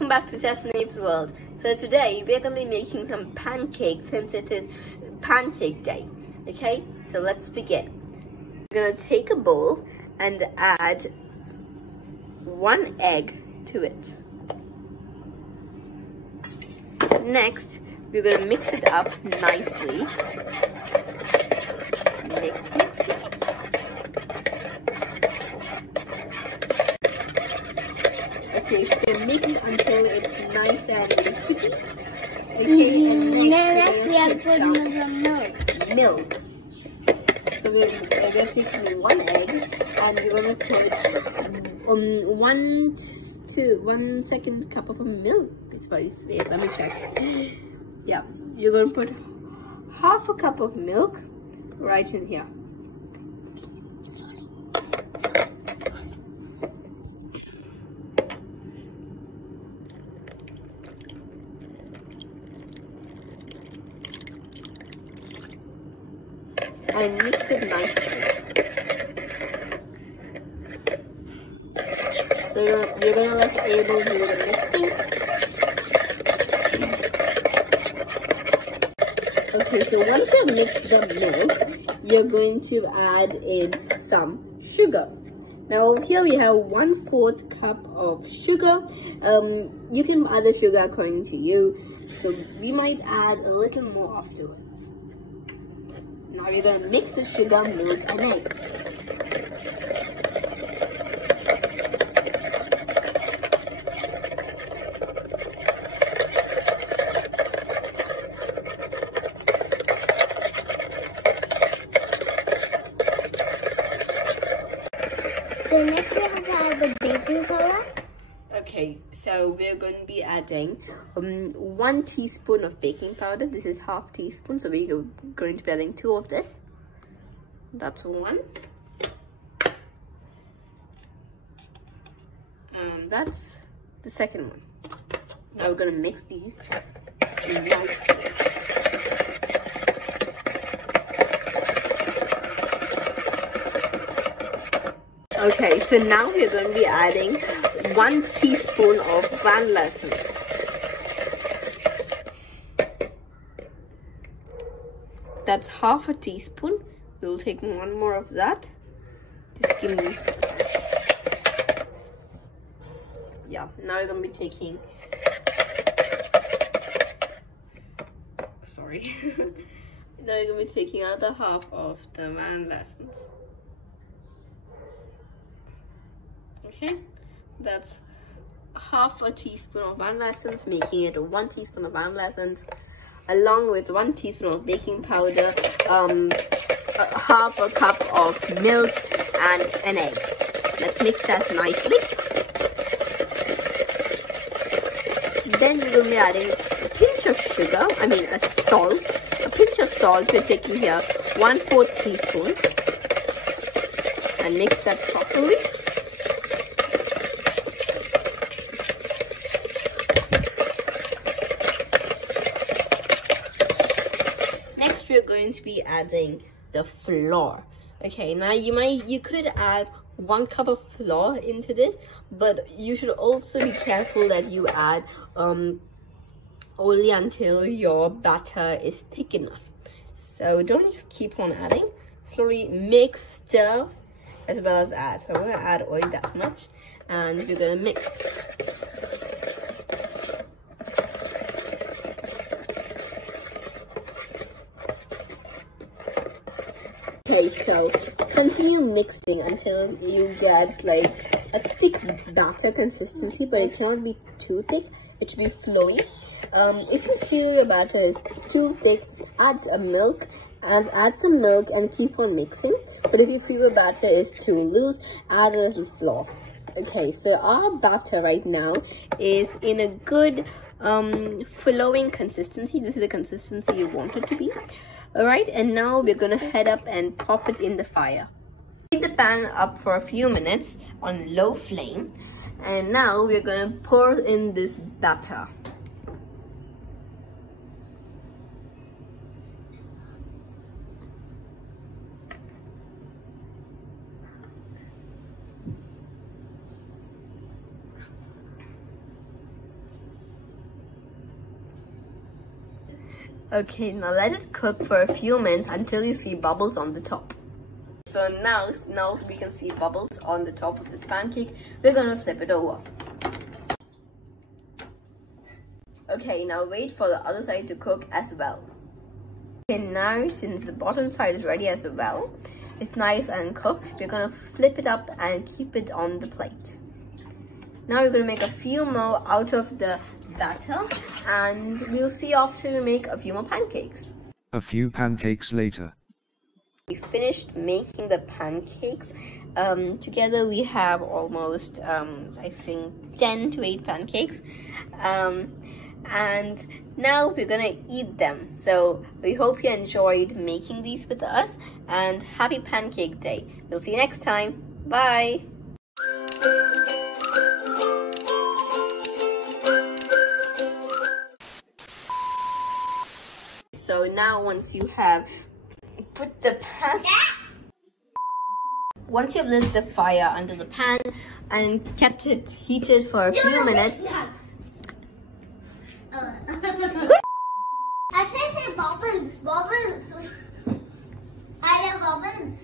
welcome back to Tes and Abes World. So today we're going to be making some pancakes since it is Pancake Day. Okay, so let's begin. We're going to take a bowl and add 1 egg to it. Next, we're going to mix it up nicely. Mix, mix, mix. Okay, so mix until it's nice and liquidy. Okay, and next we have to put milk. So we're going to take 1 egg and we're going to put 1 second cup of milk. Wait, let me check. Yeah, you're going to put half a cup of milk right in here. And mix it nicely. So you're going to let it able to do the mixing. Okay, so once you've mixed the milk, you're going to add in some sugar. Now here we have 1/4 cup of sugar. You can add the sugar according to you. So we might add a little more afterwards. Now you're going to mix the sugar, milk, and egg. So next we have to add the baking powder. Okay, so we're going to be adding 1 teaspoon of baking powder. This is half teaspoon, so we're going to be adding 2 of this. That's 1. And that's the second one. Now we're going to mix these nicely. Okay, so now we're going to be adding 1 teaspoon of vanilla essence. That's half a teaspoon. We'll take 1 more of that. Just give me. Yeah, now we're going to be taking. Sorry. Now we're going to be taking another half of the vanilla essence. Okay, that's half a teaspoon of vanilla essence, making it 1 teaspoon of vanilla essence, along with 1 teaspoon of baking powder, half a cup of milk, and an egg. Let's mix that nicely. Then we will be adding a pinch of sugar, a pinch of salt. We're taking here 1/4 teaspoon, and mix that properly. We're going to be adding the flour. Okay, now you could add 1 cup of flour into this, but you should also be careful that you add only until your batter is thick enough. So don't just keep on adding. Slowly mix, stir, as well as add. So I'm going to add oil that much, and we're going to mix. Okay, so continue mixing until you get like a thick batter consistency, but it cannot be too thick. It should be flowy. If you feel your batter is too thick, add some milk and keep on mixing. But if you feel the batter is too loose, add a little flour. Okay, so our batter right now is in a good flowing consistency. This is the consistency you want it to be. Alright, and now we're going to head up and pop it in the fire. Heat the pan up for a few minutes on low flame, and now we're going to pour in this batter. Okay, now let it cook for a few minutes until you see bubbles on the top. So now we can see bubbles on the top of this pancake. We're gonna flip it over. Okay, now wait for the other side to cook as well. Okay, now since the bottom side is ready as well, it's nice and cooked, we're gonna flip it up and keep it on the plate. Now we're gonna make a few more out of the batter, and we'll see after we make a few more pancakes. A few pancakes later. We finished making the pancakes. Together we have almost, I think, 10 to 8 pancakes. And now we're gonna eat them. So we hope you enjoyed making these with us, and happy Pancake Day. We'll see you next time. Bye. So now once you have put the pan, once you've lit the fire under the pan and kept it heated for a few minutes. I said bubbles. I know bubbles.